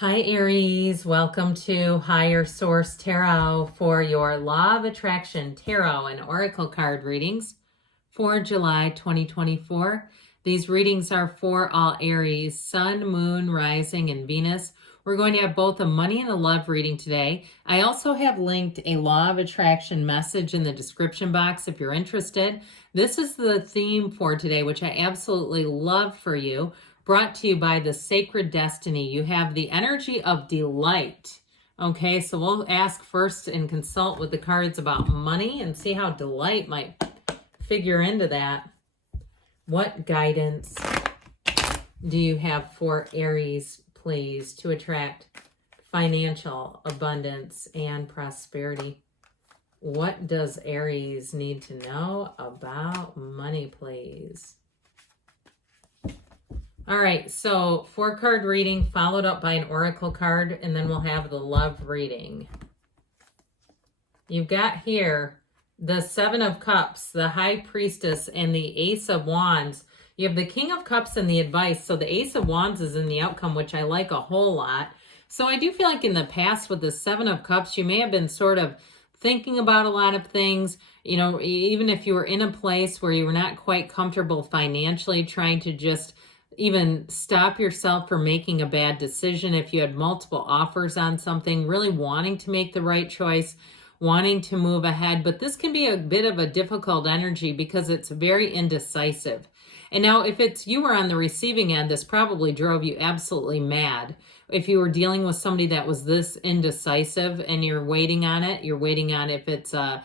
Hi, Aries. Welcome to Higher Source Tarot for your Law of Attraction Tarot and Oracle card readings for July 2024. These readings are for all Aries, Sun, Moon, Rising, and Venus. We're going to have both a money and a love reading today. I also have linked a Law of Attraction message in the description box if you're interested. This is the theme for today, which I absolutely love for you. Brought to you by the Sacred Destiny. You have the energy of delight. Okay, so we'll ask first and consult with the cards about money and see how delight might figure into that. What guidance do you have for Aries, please, to attract financial abundance and prosperity? What does Aries need to know about money, please? All right, so 4-card reading followed up by an oracle card, and then we'll have the love reading. You've got here the 7 of Cups, the High Priestess, and the Ace of Wands. You have the King of Cups and the advice, so the Ace of Wands is in the outcome, which I like a whole lot. So I do feel like in the past with the 7 of Cups, you may have been sort of thinking about a lot of things, you know, even if you were in a place where you were not quite comfortable financially, trying to just even stop yourself from making a bad decision. If you had multiple offers on something, really wanting to make the right choice, wanting to move ahead. But this can be a bit of a difficult energy because it's very indecisive. And now if it's you were on the receiving end, this probably drove you absolutely mad. If you were dealing with somebody that was this indecisive and you're waiting on it, you're waiting on if it's a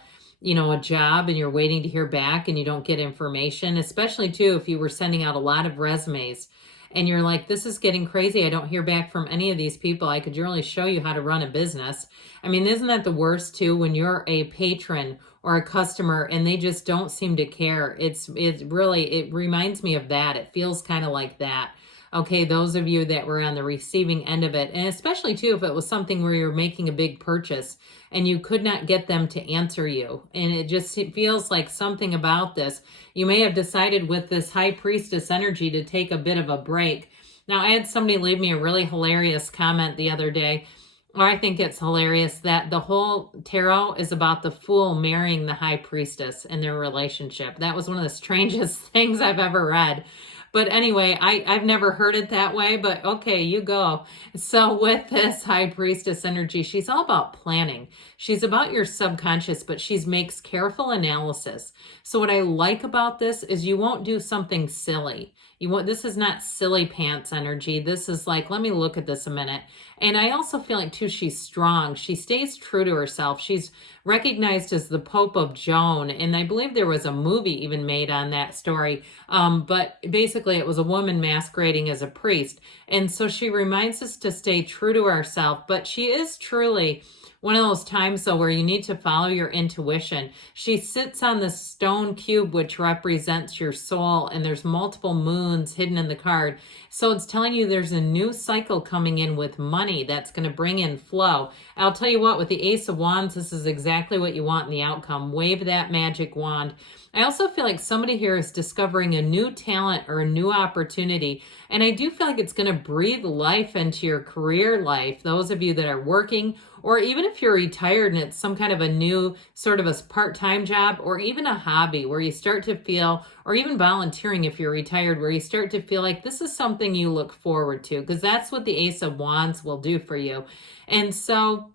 job and you're waiting to hear back and you don't get information, especially too, if you were sending out a lot of resumes and you're like, this is getting crazy. I don't hear back from any of these people. I could really show you how to run a business. I mean, isn't that the worst too, when you're a patron or a customer and they just don't seem to care? It reminds me of that. It feels kind of like that. Okay, those of you that were on the receiving end of it, and especially too if it was something where you're making a big purchase and you could not get them to answer you. And it feels like something about this. You may have decided with this High Priestess energy to take a bit of a break. Now, I had somebody leave me a really hilarious comment the other day, or I think it's hilarious, that the whole tarot is about the Fool marrying the High Priestess in their relationship. That was one of the strangest things I've ever read. But anyway, I've never heard it that way, but okay, you go. So with this High Priestess energy, she's all about planning. She's about your subconscious, but she makes careful analysis. So what I like about this is you won't do something silly. This is not silly pants energy. This is like, let me look at this a minute. And I also feel like too, she's strong. She stays true to herself. She's recognized as the Pope of Joan. And I believe there was a movie even made on that story. But basically it was a woman masquerading as a priest. And so she reminds us to stay true to ourselves, but she is truly one of those times, though, where you need to follow your intuition. She sits on the stone cube, which represents your soul, and there's multiple moons hidden in the card. So it's telling you there's a new cycle coming in with money that's going to bring in flow. I'll tell you what, with the Ace of Wands, this is exactly what you want in the outcome. Wave that magic wand. I also feel like somebody here is discovering a new talent or a new opportunity. And I do feel like it's going to breathe life into your career life. Those of you that are working, or even if you're retired and it's some kind of a new sort of a part-time job, or even a hobby where you start to feel, or even volunteering if you're retired, where you start to feel like this is something you look forward to, because that's what the Ace of Wands will do for you. And so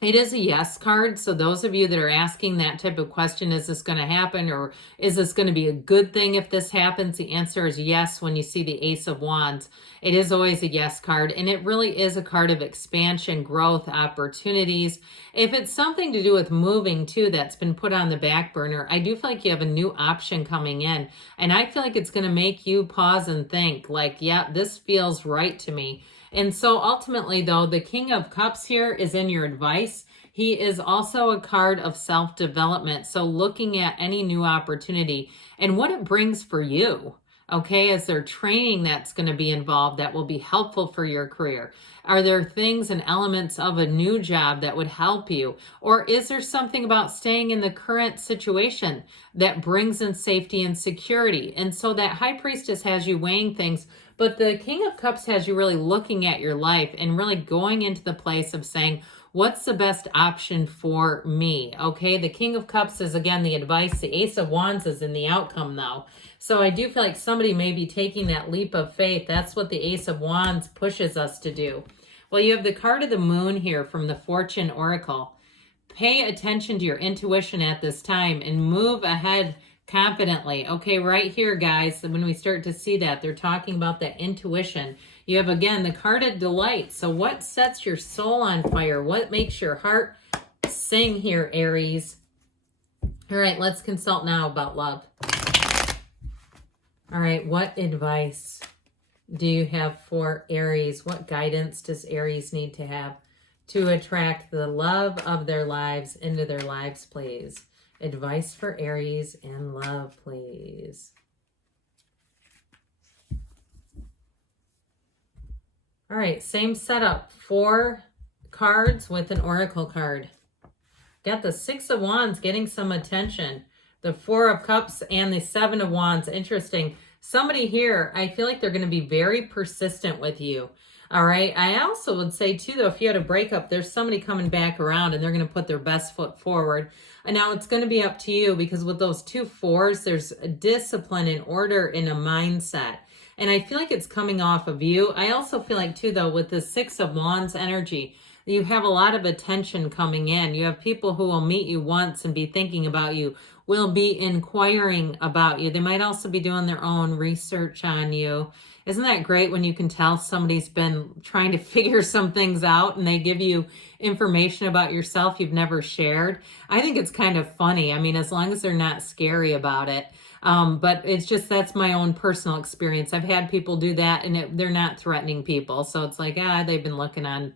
it is a yes card. So those of you that are asking that type of question, is this going to happen, or is this going to be a good thing if this happens? The answer is yes. When you see the Ace of Wands, it is always a yes card. And it really is a card of expansion, growth, opportunities. If it's something to do with moving too, that's been put on the back burner, I do feel like you have a new option coming in. And I feel like it's going to make you pause and think like, yeah, this feels right to me. And so ultimately, though, the King of Cups here is in your advice. He is also a card of self-development. So looking at any new opportunity and what it brings for you. Okay, is there training that's going to be involved that will be helpful for your career? Are there things and elements of a new job that would help you? Or is there something about staying in the current situation that brings in safety and security? And so that High Priestess has you weighing things But the King of Cups has you really looking at your life and really going into the place of saying, what's the best option for me? Okay, the King of Cups is, again, the advice. The Ace of Wands is in the outcome, though. So I do feel like somebody may be taking that leap of faith. That's what the Ace of Wands pushes us to do. Well, you have the card of the Moon here from the Fortune Oracle. Pay attention to your intuition at this time and move ahead confidently. Okay, right here, guys, when we start to see that, they're talking about that intuition. You have, again, the card of delight. So what sets your soul on fire? What makes your heart sing here, Aries? All right, let's consult now about love. All right, what advice do you have for Aries? What guidance does Aries need to have to attract the love of their lives into their lives, please? Advice for Aries and love, please. All right, same setup. 4 cards with an oracle card. Got the 6 of Wands getting some attention. The 4 of Cups and the 7 of Wands. Interesting. Somebody here, I feel like they're going to be very persistent with you. All right. I also would say, too, though, if you had a breakup, there's somebody coming back around and they're going to put their best foot forward. And now it's going to be up to you, because with those 2 4s, there's a discipline and order in a mindset. And I feel like it's coming off of you. I also feel like, too, though, with the 6 of Wands energy, you have a lot of attention coming in. You have people who will meet you once and be thinking about you, will be inquiring about you. They might also be doing their own research on you. Isn't that great when you can tell somebody's been trying to figure some things out and they give you information about yourself you've never shared? I think it's kind of funny. I mean, as long as they're not scary about it. But it's just, that's my own personal experience. I've had people do that and they're not threatening people. So it's like, they've been looking on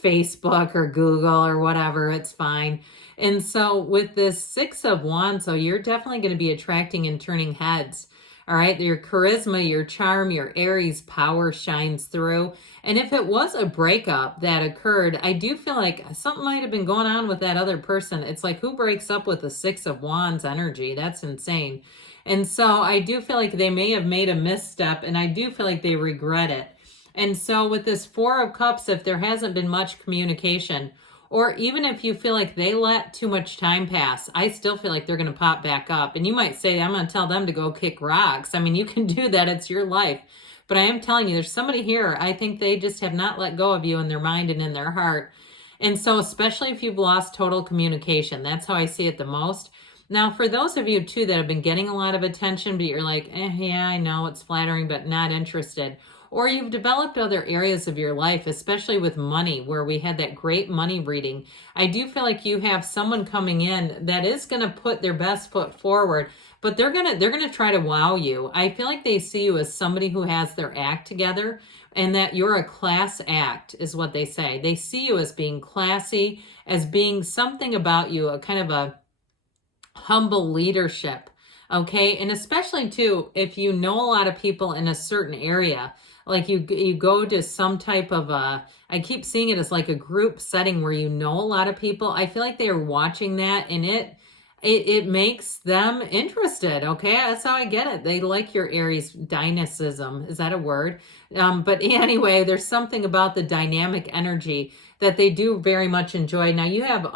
Facebook or Google or whatever, it's fine. And so with this 6 of Wands, so you're definitely going to be attracting and turning heads. All right, your charisma, your charm, your Aries power shines through. And if it was a breakup that occurred, I do feel like something might have been going on with that other person. It's like, who breaks up with the 6 of Wands energy? That's insane. And so I do feel like they may have made a misstep, and I do feel like they regret it. And so with this 4 of Cups, if there hasn't been much communication, or even if you feel like they let too much time pass, I still feel like they're going to pop back up. And you might say, I'm going to tell them to go kick rocks. I mean, you can do that. It's your life. But I am telling you, there's somebody here, I think they just have not let go of you in their mind and in their heart. And so especially if you've lost total communication, that's how I see it the most. Now, for those of you, too, that have been getting a lot of attention, but you're like, yeah, I know it's flattering, but not interested. Or you've developed other areas of your life, especially with money, where we had that great money reading. I do feel like you have someone coming in that is going to put their best foot forward, but they're going to try to wow you. I feel like they see you as somebody who has their act together, and that you're a class act is what they say. They see you as being classy, as being something about you, a kind of a humble leadership. Okay. And especially too, if you know a lot of people in a certain area, like you go to some type of I keep seeing it as like a group setting where you know a lot of people. I feel like they are watching that, and it makes them interested. Okay, that's how I get it. They like your Aries dynamism. Is that a word? But anyway, there's something about the dynamic energy that they do very much enjoy. Now you have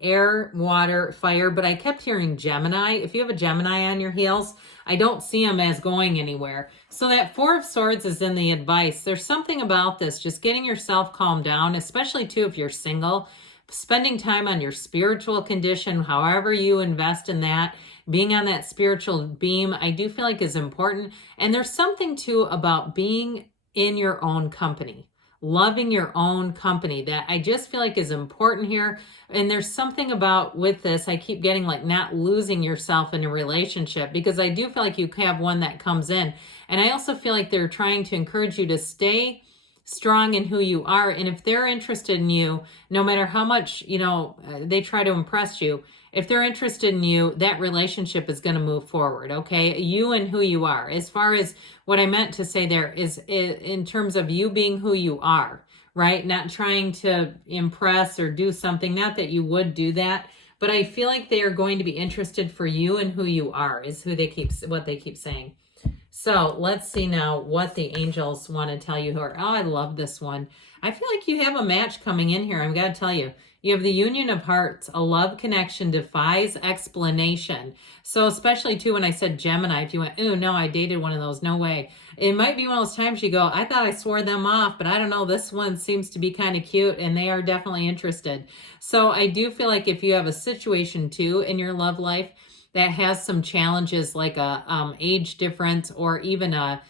air, water, fire, but I kept hearing Gemini. If you have a Gemini on your heels, I don't see them as going anywhere. So that 4 of Swords is in the advice. There's something about this, just getting yourself calmed down, especially too if you're single, spending time on your spiritual condition, however you invest in that, being on that spiritual beam, I do feel like is important. And there's something too about being in your own company, loving your own company, that I just feel like is important here. And there's something about with this, I keep getting like not losing yourself in a relationship, because I do feel like you have one that comes in. And I also feel like they're trying to encourage you to stay strong in who you are. And if they're interested in you, no matter how much, they try to impress you, if they're interested in you, that relationship is going to move forward. Okay. You and who you are. As far as what I meant to say there is in terms of you being who you are, right? Not trying to impress or do something, not that you would do that, but I feel like they are going to be interested for you and who you are is what they keep saying. So let's see now what the angels want to tell you here. Oh, I love this one. I feel like you have a match coming in here. I'm going to tell you. You have the Union of Hearts. A love connection defies explanation. So especially too when I said Gemini, if you went, oh no, I dated one of those. No way. It might be one of those times you go, I thought I swore them off, but I don't know. This one seems to be kind of cute and they are definitely interested. So I do feel like if you have a situation too in your love life that has some challenges like a age difference or even a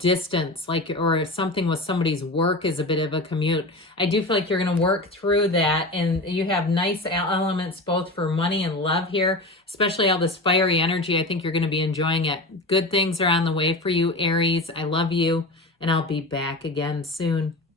distance, like, or if something with somebody's work is a bit of a commute, I do feel like you're going to work through that. And you have nice elements both for money and love here, especially all this fiery energy. I think you're going to be enjoying it. Good things are on the way for you, Aries. I love you, and I'll be back again soon.